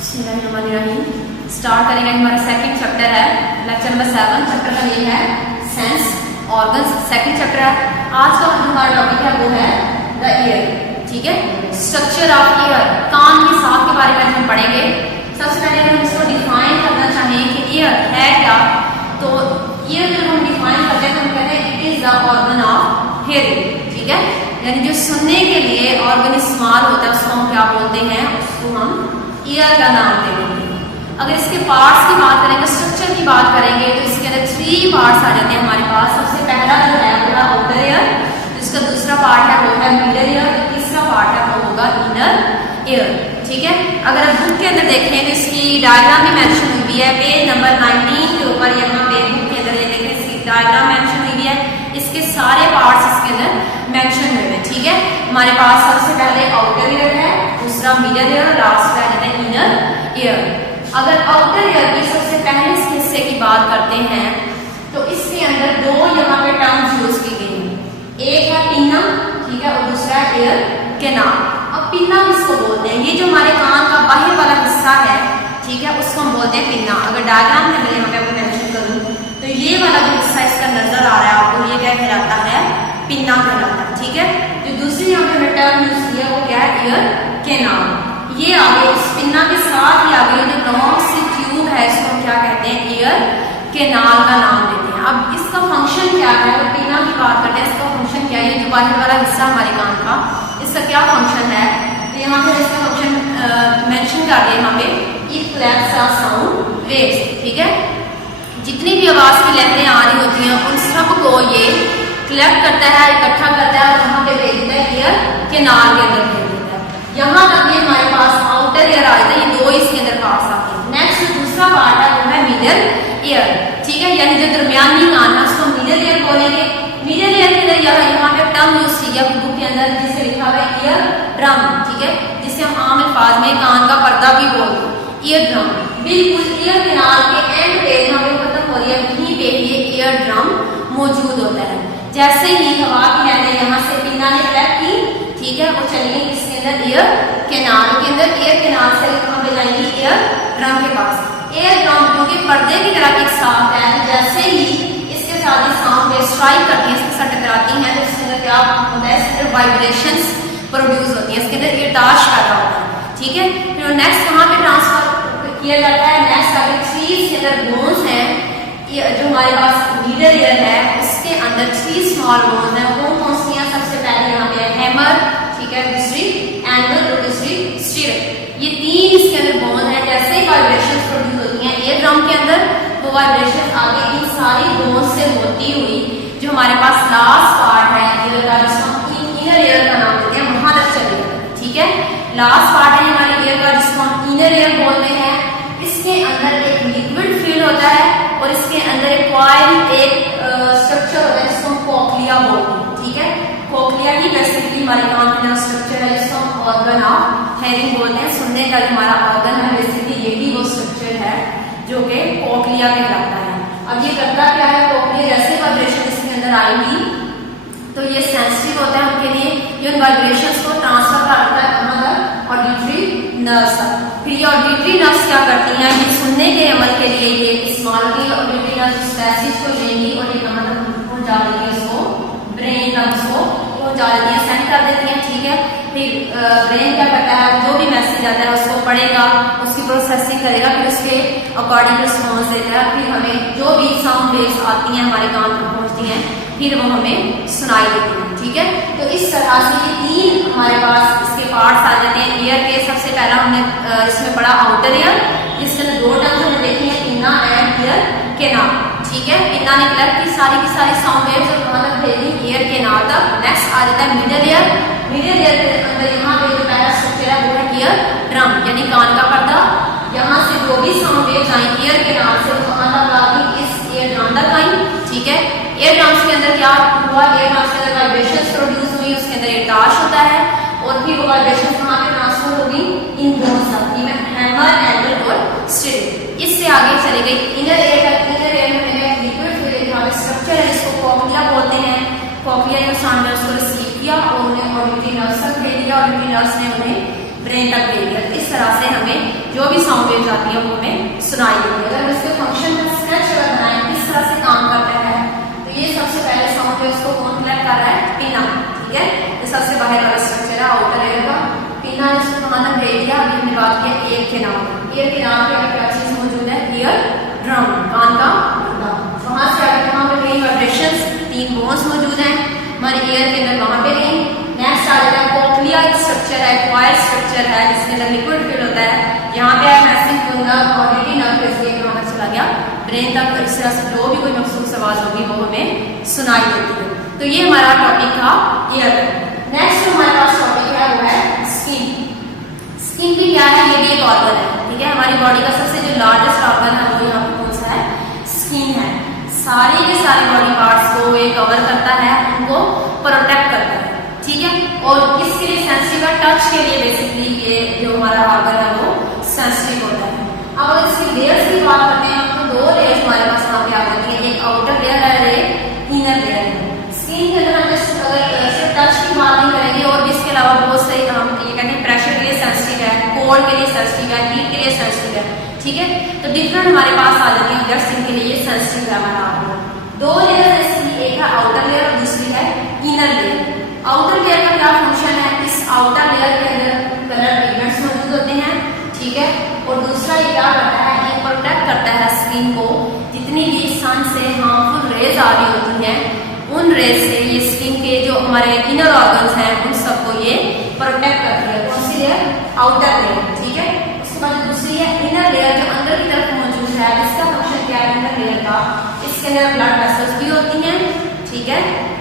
Start करेंगे। हमारा second chapter है, लेक्चर नंबर 7। चैप्टर का नेम है सेंस ऑर्गन्स। सेकंड चैप्टर है। आज का हमारा टॉपिक है वो है द ईयर। ठीक है, स्ट्रक्चर ऑफ ईयर, कान की सांस के बारे में हम पढ़ेंगे। सबसे पहले हम इसको डिफाइन करना चाहें कि ईयर है क्या। तो ईयर जब हम डिफाइन करते हैं तो हम कहते हैं it is the organ of hearing. ठीक है, यानी जो सुनने के लिए ऑर्गन इस्तेमाल होता है उसको हम क्या बोलते हैं, उसको हम ईयर का नाम दे देंगे। अगर इसके पार्ट्स की बात करेंगे, स्ट्रक्चर की बात करेंगे, तो इसके अंदर 3 पार्ट्स आ जाते हैं हमारे पास। सबसे पहला जो है वो आउटर ईयर, जिसका दूसरा पार्ट है वो है मिडल ईयर, तीसरा पार्ट है वो होगा इनर ईयर। ठीक है, अगर आप बुक के अंदर देखें तो इसकी डायग्राम भी मेंशन हुई है पेज नंबर 19 के ऊपर। यहाँ पे बुक के अंदर ये देखें, इसकी डायग्राम मेंशन हुई है, इसके सारे पार्ट्स इसके अंदर मेंशन हुए हैं। ठीक है, हमारे पास सबसे पहले आउटर ईयर है, दूसरा मिडल ईयर, लास्ट में आ जाता है इनर ईयर। अगर आउटर ईयर की सबसे पहले इस हिस्से की बात करते हैं तो इसके अंदर 2 यहाँ पे टर्म्स यूज की गई हैं। एक है पिन्ना, ठीक है, और दूसरा है ईयर कैनाल। अब पिन्ना किसको बोलते हैं, ये जो हमारे कान का बाहर वाला हिस्सा है, ठीक है, उसको हम बोलते हैं पिन्ना। अगर डायग्राम में मैं यहाँ पे आपको मेंशन करूँ तो ये वाला जो हिस्सा इसका नजर आ रहा है आपको, ये क्या कहलाता है, पिन्ना कहलाता है। ठीक है, जो दूसरी यहाँ पे टर्म यूज की है वो क्या है, ईयर कैनाल। ये आगे इस पिन्ना के साथ ही आगे जो लॉन्ग सी ट्यूब है इसको हम क्या कहते हैं, ईयर कैनाल का नाम देते हैं। अब इसका फंक्शन क्या है, अगर पिन्ना की बात करते हैं इसका फंक्शन क्या है, ये जो बाहर वाला हिस्सा हमारे कान का, इसका क्या फंक्शन है, तो यहाँ पे इसका फंक्शन मेंशन कर दिया यहाँ पे, it collects the sound waves. ठीक है, जितनी भी आवाज की लहरें आ रही होती हैं उन सबको ये कलेक्ट करता है, इकट्ठा करता है और वहां पे भेज देता है ईयर कैनाल के अंदर भेज देता है। यहाँ तक ये हमारे पास आउटर ईयर आ जाता है, ये 2 इसके अंदर पार्ट्स आते हैं। नेक्स्ट दूसरा पार्ट है वो है मिडल ईयर। ठीक है, यानी जो दरमियानी कान है उसको मिडल ईयर बोलेंगे। मिडल ईयर के अंदर यहाँ पे टर्म यूज की गया बुक के अंदर जिसे लिखा हुआ है ईयर ड्रम। ठीक है, जिसे हम आम अल्फाज में कान का पर्दा भी बोलते हैं, ईयर ड्रम। बिल्कुल ईयर कैनाल के एंड पे हमें खत्म हो रही है, वहीं पे ये ईयर ड्रम मौजूद होता है। जैसे ही हवा की लहरें यहाँ से पिन्ना ने कलेक्ट की, ठीक है, वो चलेंगे इसके अंदर ईयर कैनाल के अंदर। ईयर कैनाल से कहाँ पे जाएंगी, ईयर ड्रम के पास। ईयर ड्रम क्योंकि पर्दे की तरह एक साउंड है, जैसे ही इसके साथ ही साउंड वेव स्ट्राइक करती है, इसके साथ टकराती हैं, तो इसके अंदर क्या होता है, इसके अंदर वाइब्रेशंस प्रोड्यूस होती है, इसके अंदर इर्ताश पैदा होता है। ठीक है, फिर नेक्स्ट कहाँ पे ट्रांसफर किया जाता है, नेक्स्ट अगर 3 इसके अंदर बोन्स हैं, जो हमारे पास मिडल ईयर है उसके अंदर 3 स्मॉल बोन्स हैं। वो कौन सी हैं, सबसे पहले यहाँ पे है हैमर, ठीक है, दूसरी एंगल और दूसरी स्टीरअप। ये 3 इसके अंदर बोन है। जैसे ही वाइब्रेशंस प्रोड्यूस होती हैं ईयर ड्रम के अंदर, वो वाइब्रेशन आगे इन सारी बोन से होती हुई जो हमारे पास लास्ट पार्ट है ईयर का, जिसको इनर ईयर का नाम देते हैं, वहां तक चलेगा। ठीक है, लास्ट पार्ट है हमारे ईयर का जिसको हम इनर ईयर बोलते हैं। इसके अंदर एक लिक्विड फील्ड होता है और इसके अंदर एक कॉइल, एक स्ट्रक्चर होता है जिसको हम कोक्लिया बोलते हैं। ठीक है, कोक्लिया ही बेसिकली हमारे कान का स्ट्रक्चर है जिसको हम ऑर्गन ऑफ हेयरिंग बोलते हैं। सुनने का जो हमारा ऑर्गन है बेसिकली यही वो स्ट्रक्चर है जो कि कोक्लिया कहलाता है। अब ये करता क्या है, कोक्लिया जैसे वाइब्रेशन इसके अंदर आएंगी तो ये सेंसिटिव होता है उनके लिए, ये वाइब्रेशंस को ट्रांसफर करता है कहाँ तक, ऑडिटरी नर्व्स तक। फिर ये ऑडिटरी नर्व्स क्या करती हैं, ये सुनने के अमल के लिए ये इस्तेमाल की ऑडिटरी नर्व्स मैसेज को लेंगी और ये कहाँ तक पहुँचा देती है, उसको ब्रेन तक उसको पहुँचा देती है, सेंड कर देती हैं। ठीक है, फिर ब्रेन क्या करता है, जो भी मैसेज आता है उसको पढ़ेगा, उसकी प्रोसेसिंग करेगा, फिर उसके अकॉर्डिंग रिस्पॉन्स देता है। फिर हमें जो भी साउंड वेव्स आती हैं हमारे कान तक पहुँचती हैं, फिर वो हमें सुनाई देती है। ठीक है, तो इस तरह से ये 3 हमारे पास इसके पार्ट्स आ जाते हैं ईयर के। सबसे पहला हमने इसमें पढ़ा आउटर ईयर, जिसके अंदर 2 टर्म्स हमने देखे हैं, पिन्ना एंड ईयर कैनाल। ठीक है, पिन्ना ने कलेक्ट की सारी साउंड वेव्स और कहाँ तक भेजी, ईयर कैनाल तक। नेक्स्ट आ जाता है मिडल ईयर। मिडल ईयर के अंदर यहाँ पे जो पहला स्ट्रक्चर है वो है ईयर ड्रम, यानी कान का पर्दा। यहाँ से जो भी sound waves eye ear canal से कहाँ तक आ गई, इस ईयर ड्रम तक आई। ठीक है, ईयर ड्रम्स के अंदर क्या हुआ, ईयर ड्रम्स के अंदर वाइब्रेशंस प्रोड्यूस हुई, उसके अंदर इर्ताश होता है और फिर वो वाइब्रेशंस कहाँ पे ट्रांसफर होगी, इन बोन्स तक, हैमर, एंगल और स्टीरअप। इससे आगे चले गई इनर ईयर तक। इनर ईयर में मैंने लिक्विड फील्ड स्ट्रक्चर है जिसको कोक्लिया बोलते हैं। कोक्लिया ने साउंड वेव्स को रिसीव किया और उन्हें ऑडिटरी नर्व्स तक भेज दिया, ऑडिटरी नर्व्स ने उन्हें ब्रेन तक भेज दिया। इस तरह से हमें जो भी साउंड वेव्स आती है वो हमें सुनाई देती है। अगर इसके फंक्शन का स्केच अगर बनाएं किस तरह से काम करता है, तो ये सबसे पहले साउंड वेव्स को कौन कलेक्ट कर रहा है? पिना, ठीक है। ये सबसे बाहर वाला स्ट्रक्चर है आउटर एयर का। पिना इसको कहाँ तक भेज दिया? अभी हमने बात किया ईयर के नाम। ईयर के नाम पे क्या चीज मौजूद है? ईयर ड्रम, कान का ड्रम। वहां से आगे वहां पे कई वाइब्रेशंस, 3 बोन्स मौजूद हैं हमारे ईयर के अंदर, वहां पे नहीं। नेक्स्ट आ जाता है कोक्लिया स्ट्रक्चर है, क्वायर स्ट्रक्चर है जिसके अंदर लिक्विड फील होता है। यहाँ पे मैसिव नर्व, ऑडिटरी नर्व इसलिए कहाँ तक चला गया? ब्रेन तक। इस तरह से जो भी कोई मखसूस आवाज होगी वो हमें सुनाई देती है। तो ये हमारा टॉपिक था ईयर। नेक्स्ट जो हमारे पास टॉपिक है वो है स्किन। स्किन भी क्या है? ये भी एक ऑर्गन है, ठीक है। हमारी बॉडी का सबसे जो लार्जेस्ट ऑर्गन है वो यहाँ पे कौन सा है? स्किन है। सारे के सारे बॉडी पार्ट्स को ये कवर करता है, उनको प्रोटेक्ट करता है, ठीक है। और किसके लिए सेंसिटिव है? टच के लिए बेसिकली ये जो हमारा ऑर्गन है वो सेंसिटिव होता है। अब अगर इसकी लेयर्स की बात करते हैं तो 2 लेयर्स हमारे पास यहाँ पे आ जाती है, एक आउटर लेयर है, एक इनर लेयर है। स्किन के अंदर हम अगर सिर्फ टच की बात नहीं करेंगे और भी इसके अलावा बहुत सारे हम ये कहते हैं प्रेशर के लिए सेंसिटिव है, कोल्ड के लिए सेंसिटिव है, हीट के लिए सेंसिटिव है, ठीक है। तो डिफरेंट हमारे पास आ जाती है जस्ट स्किन के लिए सेंसिटिव है हमारा ऑर्गन। 2 लेयर है इसकी, एक है आउटर लेयर और दूसरी है इनर लेयर। आउटर लेयर का क्या फंक्शन है? इस आउटर लेयर के अंदर कलर पिगमेंट्स मौजूद होते हैं, ठीक है। और दूसरा ये क्या करता है? ये प्रोटेक्ट करता है स्किन को। जितनी भी सन से हार्मफुल रेज आ रही होती हैं उन रेज से ये स्किन के जो हमारे इनर ऑर्गन्स हैं उन सबको ये प्रोटेक्ट करती है। कौन सी लेयर? आउटर लेयर, ठीक है। उसके बाद दूसरी है इनर लेयर जो अंदर की तरफ मौजूद है। इसका फंक्शन क्या है इनर लेयर का? इसके अंदर ब्लड वेसल्स भी होती हैं, ठीक है।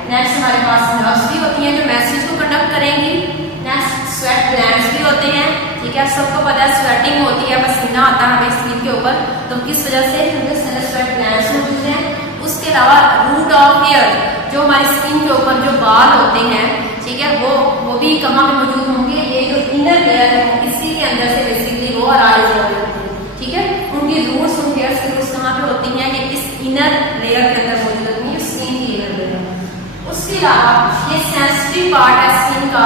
नेक्स्ट हमारे पास नर्व्स भी होती हैं जो मैसेज को कंडक्ट करेंगी। नेक्स्ट स्वेट ग्लैंड्स भी होते हैं, ठीक है। सबको पता है स्वेटिंग होती है, पसीना आता है हमें स्किन के ऊपर, तो किस वजह से? क्योंकि स्वेट ग्लैंड्स मौजूद हैं। उसके अलावा रूट ऑफ हेयर जो हमारी स्किन के ऊपर जो बाल होते हैं, ठीक है, वो भी कहाँ पे मौजूद होंगे? ये जो इनर लेयर है इसी के अंदर से बेसिकली वो अराइज हो रहे होते हैं, ठीक है। उनकी रूट्स, उनकी हेयर्स की रूट्स कहाँ पे होती हैं? ये इस इनर लेयर के अंदर मौजूद होती है, स्किन की इनर लेयर। उसके अलावा ये सेंसिटिव पार्ट है स्किन का,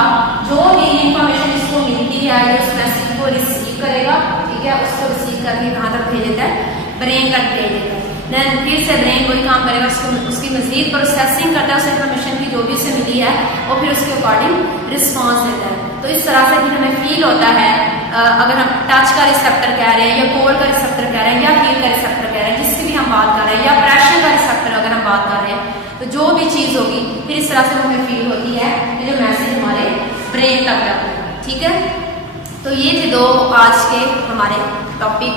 जो भी इंफॉर्मेशन इसको मिलती है ये उस मैसेज को रिसीव करेगा, ठीक है। उसको रिसीव करके कहाँ तक भेज देता है? ब्रेन तक भेज देता है। देन फिर से ब्रेन वही काम करेगा, उसकी मजीद प्रोसेसिंग करता है उस इंफॉर्मेशन की जो भी उसे मिली है और फिर उसके अकॉर्डिंग रिस्पॉन्स देता है। तो इस तरह से भी हमें फील होता है अगर हम टच का रिसेप्टर कह रहे हैं या कोल्ड का रिसेप्टर कह रहे हैं या फील का रिसेप्टर कह रहे हैं, जिसकी भी हम बात कर रहे हैं, या प्रेशर का रिसेप्टर अगर हम बात कर रहे हैं, तो जो भी चीज होगी फिर इस तरह से हमें फील होती है कि जो मैसेज हमारे ब्रेन तक जाता है, ठीक है। तो ये थे 2 आज के हमारे टॉपिक।